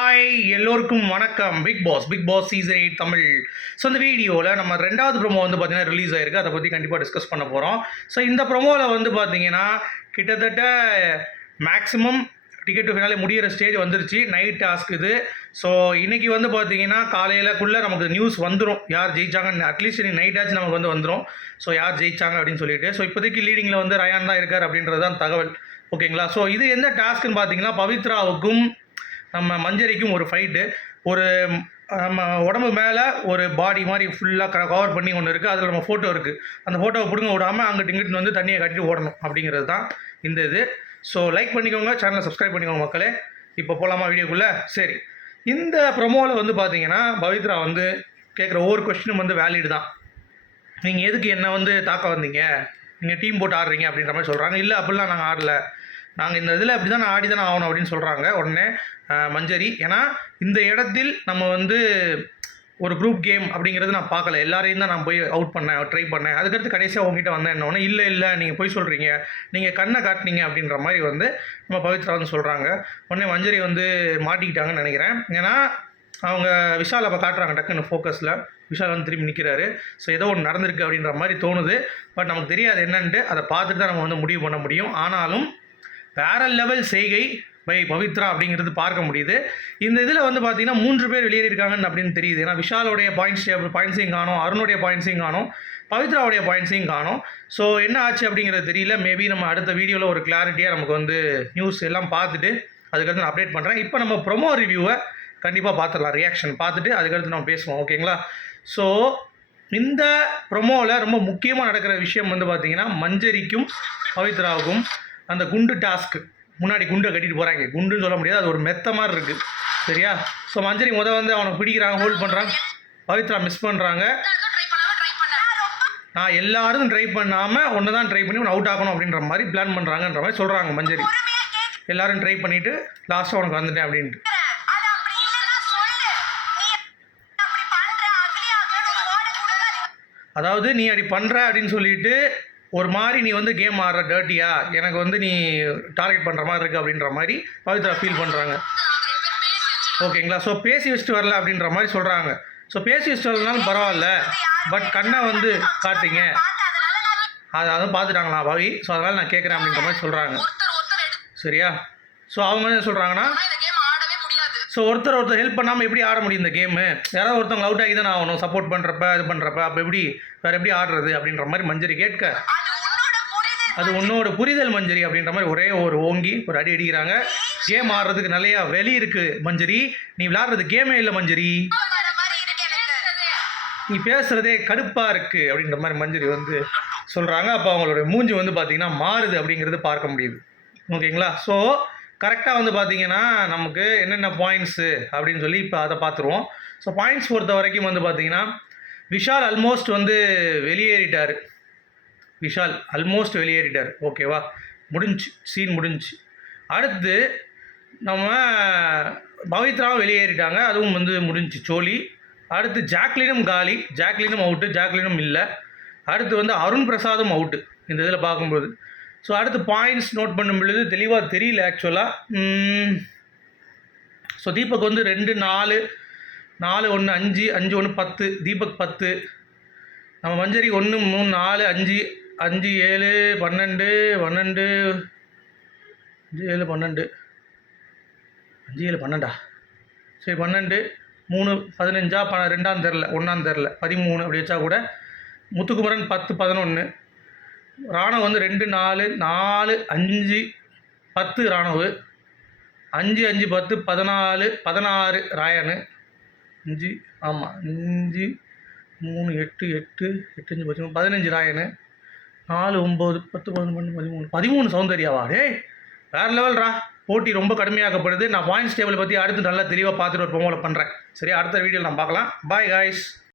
Hi எல்லோருக்கும் வணக்கம். Bigg Boss season 8 Tamil. So இந்த வீடியோவில் நம்ம ரெண்டாவது ப்ரோமோ வந்து பார்த்தீங்கன்னா ரிலீஸ் ஆயிருக்கு. அதை பற்றி கண்டிப்பாக டிஸ்கஸ் பண்ண போகிறோம். ஸோ இந்த ப்ரோமோவில் வந்து பார்த்தீங்கன்னா கிட்டத்தட்ட மேக்ஸிமம் டிக்கெட் டு ஃபினாலே முடிகிற ஸ்டேஜ் வந்துருச்சு. நைட் டாஸ்க் இது. ஸோ இன்றைக்கி வந்து பார்த்தீங்கன்னா காலையிலக்குள்ளே நமக்கு நியூஸ் வந்துடும் யார் ஜெயிச்சாங்கன்னு. அட்லீஸ்ட் இன்னைக்கு நைட் ஆச்சு நமக்கு வந்து வந்துடும். ஸோ யார் ஜெயிச்சாங்க அப்படின்னு சொல்லிட்டு. ஸோ இப்போதைக்கு லீடிங்கில் வந்து ரயான் தான் இருக்கார் அப்படின்றது தான் தகவல். ஓகேங்களா. ஸோ இது எந்த டாஸ்க்குன்னு பார்த்தீங்கன்னா பவித்ராவுக்கும் நம்ம மஞ்சரிக்கும் ஒரு ஃபைட்டு. ஒரு நம்ம உடம்பு மேலே ஒரு பாடி மாதிரி ஃபுல்லாக கவர் பண்ணி ஒன்று இருக்குது. அதில் நம்ம ஃபோட்டோ இருக்குது. அந்த ஃபோட்டோவை பிடுங்க விடாமல் அங்கிட்டு இங்கிட்டு வந்து தண்ணியை கட்டிட்டு ஓடணும் அப்படிங்கிறது தான் இந்த இது. ஸோ லைக் பண்ணிக்கோங்க, சேனலை சப்ஸ்கிரைப் பண்ணிக்கோங்க மக்களே. இப்போ போகலாமா வீடியோக்குள்ளே? சரி, இந்த ப்ரொமோவில் வந்து பார்த்தீங்கன்னா பவித்ரா வந்து கேட்குற ஒவ்வொரு கொஸ்டினும் வந்து வேலிடு தான். நீங்கள் எதுக்கு என்ன வந்து தாக்க வந்தீங்க, நீங்கள் டீம் போட்டு ஆடுறீங்க அப்படின்ற மாதிரி சொல்கிறாங்க. இல்லை அப்படிலாம் நாங்கள் ஆடலை, நாங்கள் இந்த இதில் அப்படி தான் நான் ஆடி தானே ஆகணும் அப்படின்னு சொல்கிறாங்க உடனே மஞ்சரி. ஏன்னா இந்த இடத்தில் நம்ம வந்து ஒரு குரூப் கேம் அப்படிங்கிறது நான் பார்க்கல, எல்லாரையும் தான் நான் போய் அவுட் பண்ணேன், ட்ரை பண்ணேன். அதுக்கடுத்து கடைசியாக உங்ககிட்ட வந்தேன் என்னொன்னே இல்லை நீங்கள் போய் சொல்கிறீங்க, நீங்கள் கண்ணை காட்டினீங்க அப்படின்ற மாதிரி வந்து நம்ம பவித்ரா வந்து சொல்கிறாங்க. உடனே மஞ்சரி வந்து மாட்டிக்கிட்டாங்கன்னு நினைக்கிறேன். ஏன்னா அவங்க விஷால் அப்போ காட்டுறாங்க டக்குன்னு ஃபோக்கஸில். விஷால் வந்து திரும்பி நிற்கிறாரு. ஸோ ஏதோ ஒன்று நடந்திருக்கு அப்படின்ற மாதிரி தோணுது. பட் நமக்கு தெரியாது என்னன்ட்டு. அதை பார்த்துட்டு தான் நம்ம வந்து முடிவு பண்ண முடியும். ஆனாலும் வேற லெவல் செய்கை பை பவித்ரா அப்படிங்கிறது பார்க்க முடியுது. இந்த இதில் வந்து பார்த்தீங்கன்னா 3 பேர் வெளியேறியிருக்காங்கன்னு அப்படின்னு தெரியுது. ஏன்னா விஷாலோடைய பாயிண்ட்ஸையும் காணும், அருணுடைய பாயிண்ட்ஸையும் காணும், பவித்ராவுடைய பாயிண்ட்ஸையும் காணும். ஸோ என்ன ஆச்சு அப்படிங்கிறது தெரியல. மேபி நம்ம அடுத்த வீடியோவில் ஒரு கிளாரிட்டியாக நமக்கு வந்து நியூஸ் எல்லாம் பார்த்துட்டு அதுக்கடுத்து நான் அப்டேட் பண்ணுறேன். இப்போ நம்ம ப்ரொமோ ரிவ்யூவை கண்டிப்பாக பார்த்துடலாம், ரியாக்ஷன் பார்த்துட்டு அதுக்கடுத்து நம்ம பேசுவோம். ஓகேங்களா. ஸோ இந்த ப்ரொமோவில் ரொம்ப முக்கியமாக நடக்கிற விஷயம் வந்து பார்த்தீங்கன்னா மஞ்சரிக்கும் பவித்ராவுக்கும் அந்த குண்டு டாஸ்க்கு. முன்னாடி குண்டை கட்டிட்டு போகிறாங்க. குண்டுன்னு சொல்ல முடியாது, அது ஒரு மெத்த மாதிரி இருக்குது. சரியா. ஸோ மஞ்சரி வந்து அவனுக்கு பிடிக்கிறாங்க, ஹோல்ட் பண்ணுறாங்க. பவித்ரா மிஸ் பண்ணுறாங்க. நான் எல்லாரும் ட்ரை பண்ணாமல் ஒன்று தான் ட்ரை பண்ணி ஒன்று அவுட் ஆகணும் அப்படின்ற மாதிரி பிளான் பண்ணுறாங்கன்ற மாதிரி சொல்கிறாங்க மஞ்சரி. எல்லாரும் ட்ரை பண்ணிவிட்டு லாஸ்ட்டாக உனக்கு வந்துட்டேன் அப்படின்ட்டு. அதாவது நீ அப்படி பண்ணுற அப்படின்னு சொல்லிட்டு ஒரு மாதிரி நீ வந்து கேம் ஆடுற டர்ட்டியா, எனக்கு வந்து நீ டார்கெட் பண்ணுற மாதிரி இருக்குது அப்படின்ற மாதிரி பவித்ரா ஃபீல் பண்ணுறாங்க. ஓகேங்களா. ஸோ பேசி வச்சுட்டு வரல அப்படின்ற மாதிரி சொல்கிறாங்க. ஸோ பேசி வச்சுட்டு வரலனாலும் பரவாயில்ல, பட் கண்ணை வந்து காட்டுறீங்க, அதை பார்த்துட்டாங்களா பவி. ஸோ அதனால் நான் கேட்குறேன் அப்படின்ற மாதிரி சொல்கிறாங்க. சரியா. ஸோ அவங்க என்ன சொல்கிறாங்கன்னா, ஸோ ஒருத்தர் ஹெல்ப் பண்ணாமல் எப்படி ஆட முடியும் இந்த கேமு? யாராவது ஒருத்தவங்க அவுட் ஆகி தானே ஆகணும், சப்போர்ட் பண்ணுறப்ப இது பண்ணுறப்ப. அப்போ வேறு எப்படி ஆடுறது அப்படின்ற மாதிரி மஞ்சரி கேட்க, அது உன்னோட புரிதல் மஞ்சரி அப்படின்ற மாதிரி ஒரே ஒரு ஓங்கி ஒரு அடி அடிக்கிறாங்க. கேம் ஆடுறதுக்கு நிறையா வெளி இருக்குது மஞ்சரி, நீ விளையாடுறது கேமே இல்லை மஞ்சரி, நீ பேசுகிறதே கடுப்பாக இருக்குது அப்படின்ற மாதிரி மஞ்சரி வந்து சொல்கிறாங்க. அப்போ அவங்களோட மூஞ்சி வந்து பார்த்திங்கன்னா மாறுது அப்படிங்கிறது பார்க்க முடியுது. ஓகேங்களா. ஸோ கரெக்டாக வந்து பார்த்திங்கன்னா நமக்கு என்னென்ன பாயிண்ட்ஸு அப்படின்னு சொல்லி இப்போ அதை பார்த்துருவோம். ஸோ பாயிண்ட்ஸ் பொறுத்த வரைக்கும் வந்து பார்த்திங்கன்னா விஷால் ஆல்மோஸ்ட் வந்து வெளியேறிட்டார். ஓகேவா. முடிஞ்சு, சீன் முடிஞ்சு. அடுத்து நம்ம பவித்ராவும் வெளியேறிட்டாங்க, அதுவும் வந்து முடிஞ்சு சோழி. அடுத்து ஜாக்லினும் காலி, ஜாக்லினும் அவுட்டு, ஜாக்லினும் இல்லை. அடுத்து வந்து அருண் பிரசாதும் அவுட்டு இந்த இதில் பார்க்கும்போது. ஸோ அடுத்து பாயிண்ட்ஸ் நோட் பண்ணும் பொழுது தெளிவாக தெரியல ஆக்சுவலாக. ஸோ தீபக் வந்து 2 4 4 1 5 5 1 10, தீபக் 10. நம்ம மஞ்சரி 1 3 4 5 5 7 12 12 5 7 12 5 7 12. சரி 12 3 15 12 தெரில, 1 தெரில, 13 அப்படி வச்சா கூட. முத்துக்குமரன் 10 11. ராணவ் வந்து 2 4 4 5 10 ராணவ். 5 5 10 14 16 ராயனு. 5 ஆமாம் 5 3 8 8 8 5 13 15 ராயனு. 4 9 10 11 13 சௌந்தர்யாவா? டேய் வேறு லெவல்ரா. போட்டி ரொம்ப கடுமையாக்கப்படுது. நான் பாயிண்ட்ஸ் டேபிளை பற்றி அடுத்து நல்லா தெளிவாக பார்த்துட்டு ஒரு ப்ரோமோவில் பண்ணுறேன். சரியா. அடுத்த வீடியோவில் நான் பார்க்கலாம். Bye guys.